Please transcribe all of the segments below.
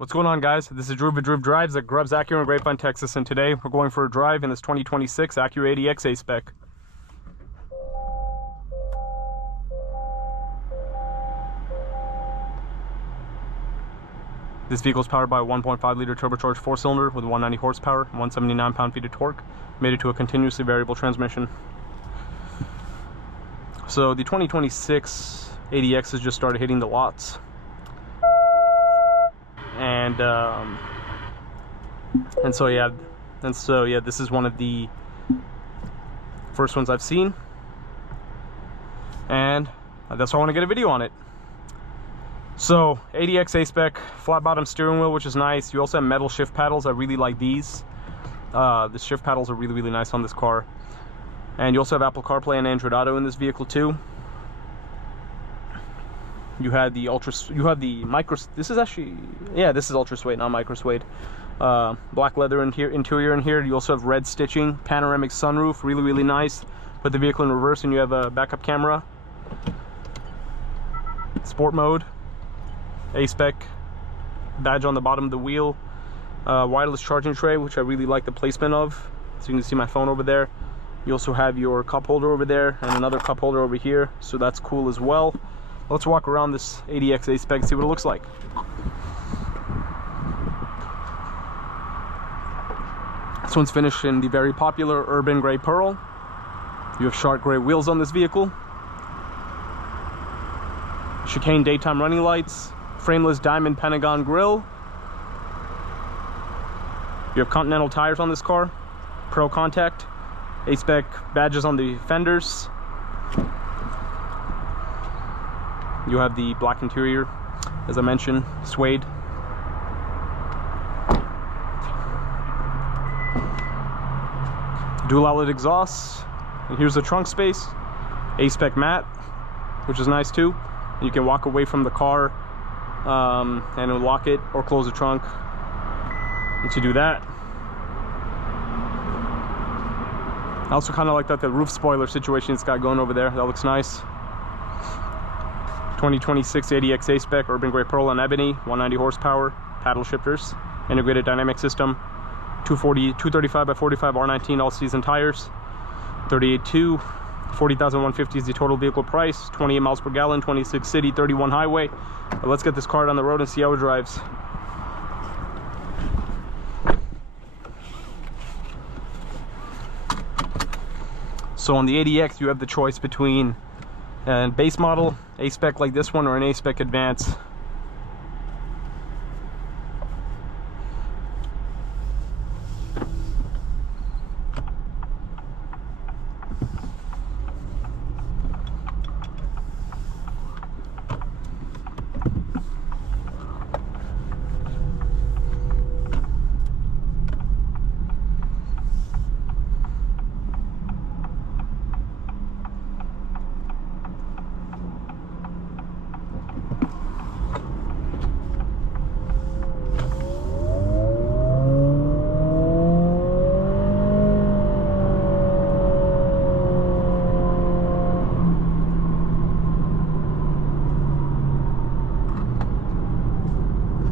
What's going on, guys? This is Drew with Drew Drives at Grubbs Acura in Grapevine, Texas, and today we're going for a drive in this 2026 Acura ADX A-Spec. This vehicle is powered by a 1.5 liter turbocharged 4-cylinder with 190 horsepower, 179 pound-feet of torque, mated to a continuously variable transmission. So the 2026 ADX has just started hitting the lots. And so yeah, this is one of the first ones I've seen, and that's why I want to get a video on it. So ADX A-Spec, flat bottom steering wheel, which is nice. You also have metal shift paddles. I really like these. The shift paddles are really nice on this car. And you also have Apple CarPlay and Android Auto in this vehicle too. You had the micro. This is actually, yeah, this is ultra suede, not micro suede. Black leather interior in here. You also have red stitching, panoramic sunroof, really nice. Put the vehicle in reverse and you have a backup camera. Sport mode. A-Spec badge on the bottom of the wheel. Wireless charging tray, which I really like the placement of. So you can see my phone over there. You also have your cup holder over there and another cup holder over here, so that's cool as well. Let's walk around this ADX A-Spec and see what it looks like. This one's finished in the very popular urban gray pearl. You have shark gray wheels on this vehicle. Chicane daytime running lights. Frameless diamond pentagon grille. You have Continental tires on this car. Pro contact. A-Spec badges on the fenders. You have the black interior, as I mentioned, suede. Dual outlet exhausts. And here's the trunk space. A-Spec mat, which is nice too. And you can walk away from the car and unlock it or close the trunk. And to do that, I also kind of like that the roof spoiler situation it's got going over there. That looks nice. 2026 ADX A-Spec, urban gray pearl and ebony, 190 horsepower, paddle shifters, integrated dynamic system, 235 by 45 R19 all-season tires, 38.2, 40,150 is the total vehicle price, 28 miles per gallon, 26 city, 31 highway. But let's get this car on the road and see how it drives. So on the ADX, you have the choice between a base model A-Spec like this one or an A-Spec Advance.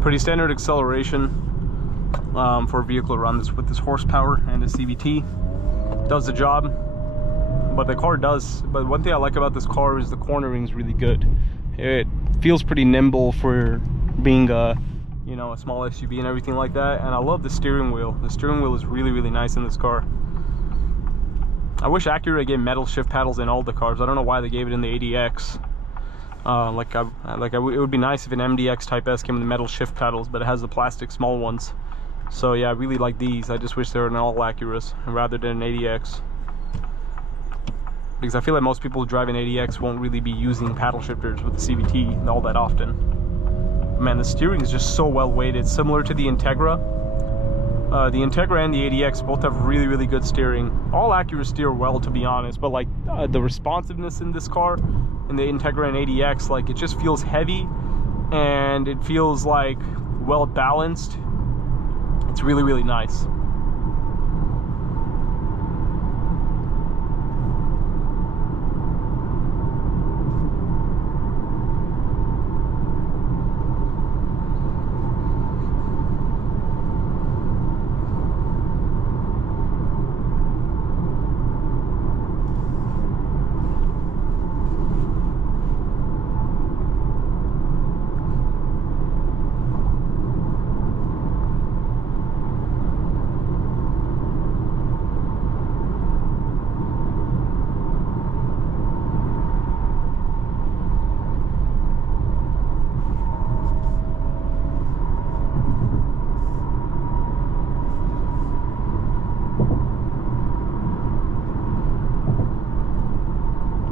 Pretty standard acceleration for a vehicle around this with this horsepower and a CVT. Does the job, but the car does. But one thing I like about this car is the cornering is really good. It feels pretty nimble for being a, you know, a small SUV and everything like that. And I love the steering wheel. The steering wheel is really nice in this car. I wish Acura gave metal shift paddles in all the cars. I don't know why they gave it in the ADX. It would be nice if an MDX Type S came with metal shift paddles, but it has the plastic small ones. So yeah, I really like these. I just wish they were in all Acuras rather than an ADX, because I feel like most people who drive an ADX won't really be using paddle shifters with the CVT all that often. Man, the steering is just so well weighted, similar to the Integra. The Integra and the ADX both have really good steering. All Acuras steer well, to be honest, but like the responsiveness in this car, in the Integra and ADX, like it just feels heavy and it feels like well balanced. It's really nice.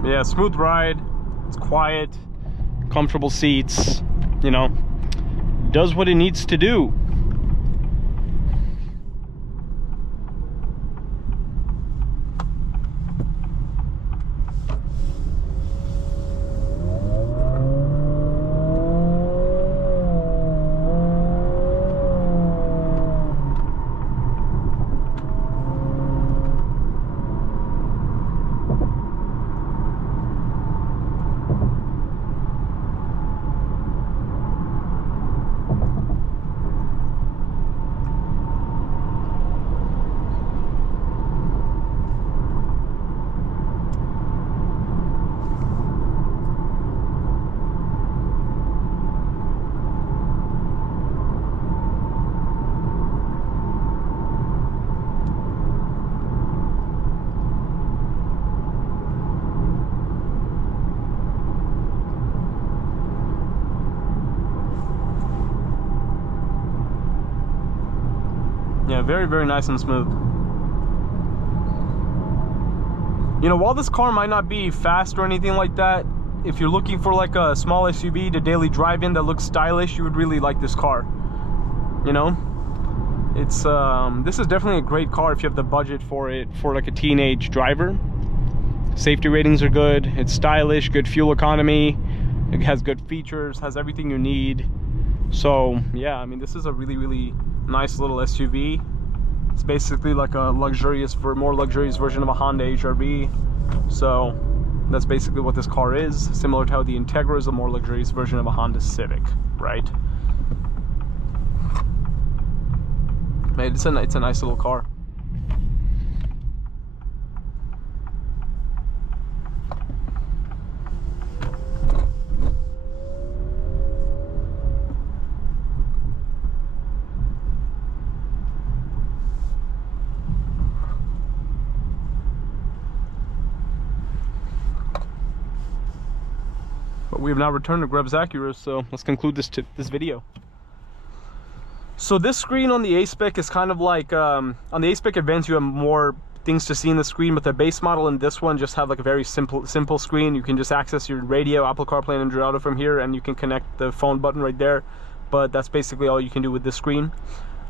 Yeah, smooth ride. It's quiet, comfortable seats, you know, does what it needs to do. Yeah, very, very nice and smooth. You know, while this car might not be fast or anything like that, if you're looking for like a small SUV to daily drive in that looks stylish, you would really like this car. You know, it's this is definitely a great car if you have the budget for it, for like a teenage driver. Safety ratings are good, it's stylish, good fuel economy, it has good features, has everything you need. So yeah, I mean, this is a really, really nice little SUV. It's basically like a luxurious, more luxurious version of a Honda HR-V. So that's basically what this car is, similar to how the Integra is a more luxurious version of a Honda Civic, right? Man, it's a nice little car. But we have now returned to Greb's Acura, so let's conclude this video. So this screen on the A-Spec is kind of like, on the A-Spec Advance you have more things to see in the screen, but the base model and this one just have like a very simple screen. You can just access your radio, Apple CarPlay and Android Auto from here, and you can connect the phone button right there. But that's basically all you can do with this screen.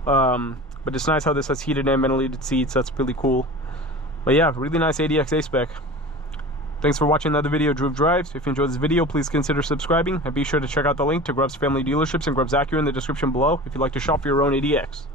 But it's nice how this has heated and ventilated seats. That's really cool. But yeah, really nice ADX A-Spec. Thanks for watching another video of Drew Drives. If you enjoyed this video, please consider subscribing, and be sure to check out the link to Greb's family dealerships and Greb's Acura in the description below if you'd like to shop for your own ADX.